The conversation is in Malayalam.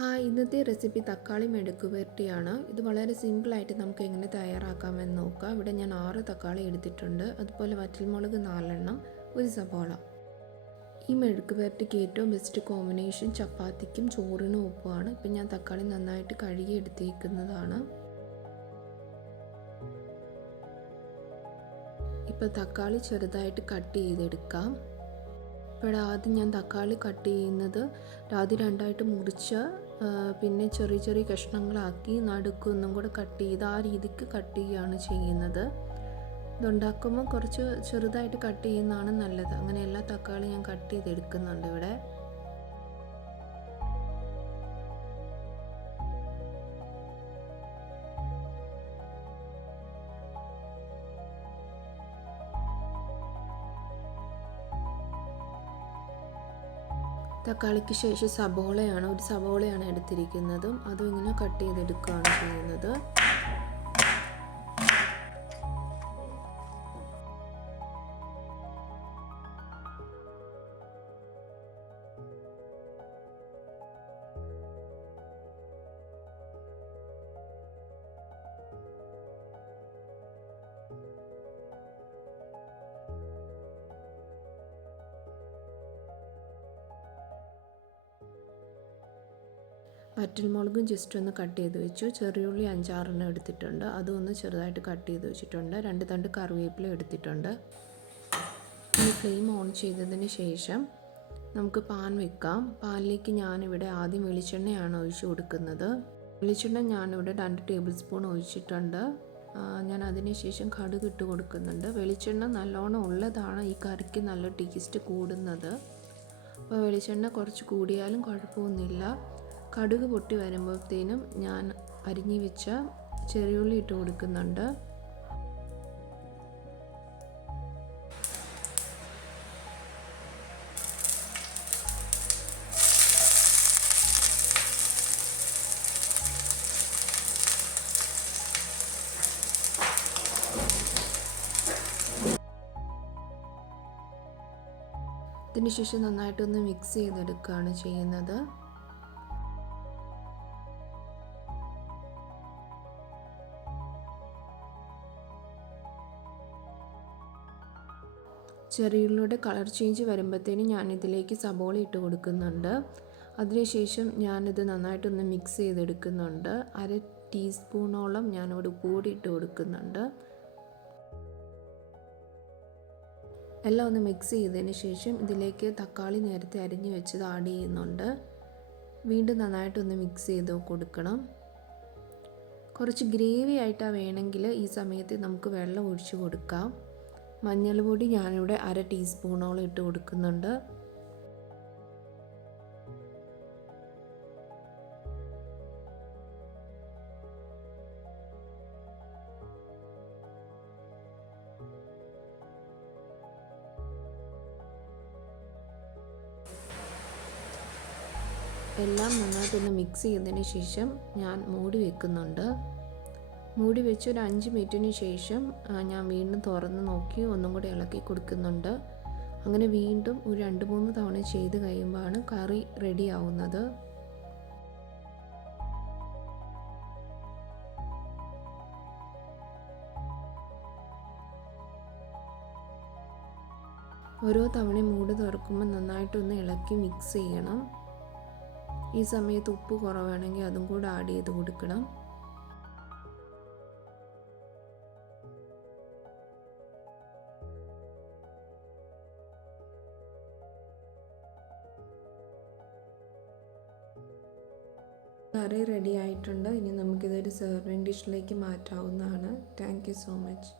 ഹായ്, ഇന്നത്തെ റെസിപ്പി തക്കാളി മെഴുക്ക് പുരട്ടിയാണ്. ഇത് വളരെ സിമ്പിളായിട്ട് നമുക്ക് എങ്ങനെ തയ്യാറാക്കാമെന്ന് നോക്കാം. ഇവിടെ ഞാൻ 6 തക്കാളി എടുത്തിട്ടുണ്ട്. അതുപോലെ വറ്റൽമുളക് 4 എണ്ണം, ഒരു സവാള. ഈ മെഴുക്ക് പുരട്ടിക്ക് ഏറ്റവും ബെസ്റ്റ് കോമ്പിനേഷൻ ചപ്പാത്തിക്കും ചോറിനും ഒപ്പമാണ്. ഇപ്പം ഞാൻ തക്കാളി നന്നായിട്ട് കഴുകി എടുത്തിരിക്കുന്നതാണ്. ഇപ്പോൾ തക്കാളി ചെറുതായിട്ട് കട്ട് ചെയ്തെടുക്കാം. ഇപ്പോൾ ആദ്യം ഞാൻ തക്കാളി കട്ട് ചെയ്യുന്നത് ആദ്യം രണ്ടായിട്ട് മുറിച്ച് പിന്നെ ചെറിയ ചെറിയ കഷ്ണങ്ങളാക്കി നടുക്കൊന്നും കൂടെ കട്ട് ചെയ്ത് ആ രീതിക്ക് കട്ട് ചെയ്യുകയാണ് ചെയ്യുന്നത്. ഇതുണ്ടാക്കുമ്പോൾ കുറച്ച് ചെറുതായിട്ട് കട്ട് ചെയ്യുന്നതാണ് നല്ലത്. അങ്ങനെ എല്ലാ തക്കാളി ഞാൻ കട്ട് ചെയ്തെടുക്കുന്നുണ്ട് ഇവിടെ. തക്കാളിക്ക് ശേഷം ഒരു സബോളയാണ് എടുത്തിരിക്കുന്നതും അതും ഇങ്ങനെ കട്ട് ചെയ്തെടുക്കുകയാണ് ചെയ്യുന്നത്. വറ്റൽമുളകും ജസ്റ്റ് ഒന്ന് കട്ട് ചെയ്ത് വെച്ചു. ചെറിയുള്ളി 5-6 എടുത്തിട്ടുണ്ട്, അതും ഒന്ന് ചെറുതായിട്ട് കട്ട് ചെയ്ത് വെച്ചിട്ടുണ്ട്. 2 തണ്ട് കറിവേപ്പില എടുത്തിട്ടുണ്ട്. ഇനി ഫ്ലെയിം ഓൺ ചെയ്തതിന് ശേഷം നമുക്ക് പാൻ വെക്കാം. പാനിലേക്ക് ഞാനിവിടെ ആദ്യം വെളിച്ചെണ്ണയാണ് ഒഴിച്ചു കൊടുക്കുന്നത്. വെളിച്ചെണ്ണ ഞാനിവിടെ 2 ടേബിൾ സ്പൂൺ ഒഴിച്ചിട്ടുണ്ട്. ഞാൻ അതിന് ശേഷം കടുക് ഇട്ട് കൊടുക്കുന്നുണ്ട്. വെളിച്ചെണ്ണ നല്ലോണം ഉള്ളതാണ് ഈ കറിക്ക് നല്ല ടേസ്റ്റ് കൂടുന്നത്. അപ്പോൾ വെളിച്ചെണ്ണ കുറച്ച് കൂടിയാലും കുഴപ്പമൊന്നുമില്ല. കടുക് പൊട്ടി വരുമ്പോഴത്തേനും ഞാൻ അരിഞ്ഞു വെച്ച ചെറിയുള്ളി ഇട്ട് കൊടുക്കുന്നുണ്ട്. ഇതിനുശേഷം നന്നായിട്ടൊന്ന് മിക്സ് ചെയ്തെടുക്കുകയാണ് ചെയ്യുന്നത്. ചെറിയുള്ളിയുടെ കളർ ചേഞ്ച് വരുമ്പോഴത്തേനും ഞാനിതിലേക്ക് സബോള ഇട്ട് കൊടുക്കുന്നുണ്ട്. അതിനുശേഷം ഞാനിത് നന്നായിട്ടൊന്ന് മിക്സ് ചെയ്തെടുക്കുന്നുണ്ട്. 1/2 ടീസ്പൂണോളം ഞാനിവിടെ ഉപ്പ് കൂടി ഇട്ട് കൊടുക്കുന്നുണ്ട്. എല്ലാം ഒന്ന് മിക്സ് ചെയ്തതിന് ശേഷം ഇതിലേക്ക് തക്കാളി നേരത്തെ അരിഞ്ഞു വെച്ചത് ആഡ് ചെയ്യുന്നുണ്ട്. വീണ്ടും നന്നായിട്ടൊന്ന് മിക്സ് ചെയ്ത് കൊടുക്കണം. കുറച്ച് ഗ്രേവി ആയിട്ടാണ് വേണമെങ്കിൽ ഈ സമയത്ത് നമുക്ക് വെള്ളം ഒഴിച്ച് കൊടുക്കാം. മഞ്ഞൾപ്പൊടി ഞാനിവിടെ 1/2 ടീസ്പൂണോളം ഇട്ട് കൊടുക്കുന്നുണ്ട്. എല്ലാം നന്നായിട്ടൊന്ന് മിക്സ് ചെയ്തതിന് ശേഷം ഞാൻ മൂടി വെക്കുന്നുണ്ട്. മൂടി വെച്ച് ഒരു 5 മിനിറ്റിന് ശേഷം ഞാൻ വീണ്ടും തുറന്ന് നോക്കി ഒന്നും കൂടി ഇളക്കി കൊടുക്കുന്നുണ്ട്. അങ്ങനെ വീണ്ടും ഒരു 2-3 തവണ ചെയ്ത് കഴിയുമ്പോഴാണ് കറി റെഡി ആവുന്നത്. ഓരോ തവണയും മൂടി തുറക്കുമ്പോൾ നന്നായിട്ടൊന്ന് ഇളക്കി മിക്സ് ചെയ്യണം. ഈ സമയത്ത് ഉപ്പ് കുറവാണെങ്കിൽ അതും കൂടെ ആഡ് ചെയ്ത് കൊടുക്കണം. കറി റെഡി ആയിട്ടുണ്ട്. ഇനി നമുക്കിതൊരു സെർവിങ് ഡിഷിലേക്ക് മാറ്റാവുന്നതാണ്. Thank you so much.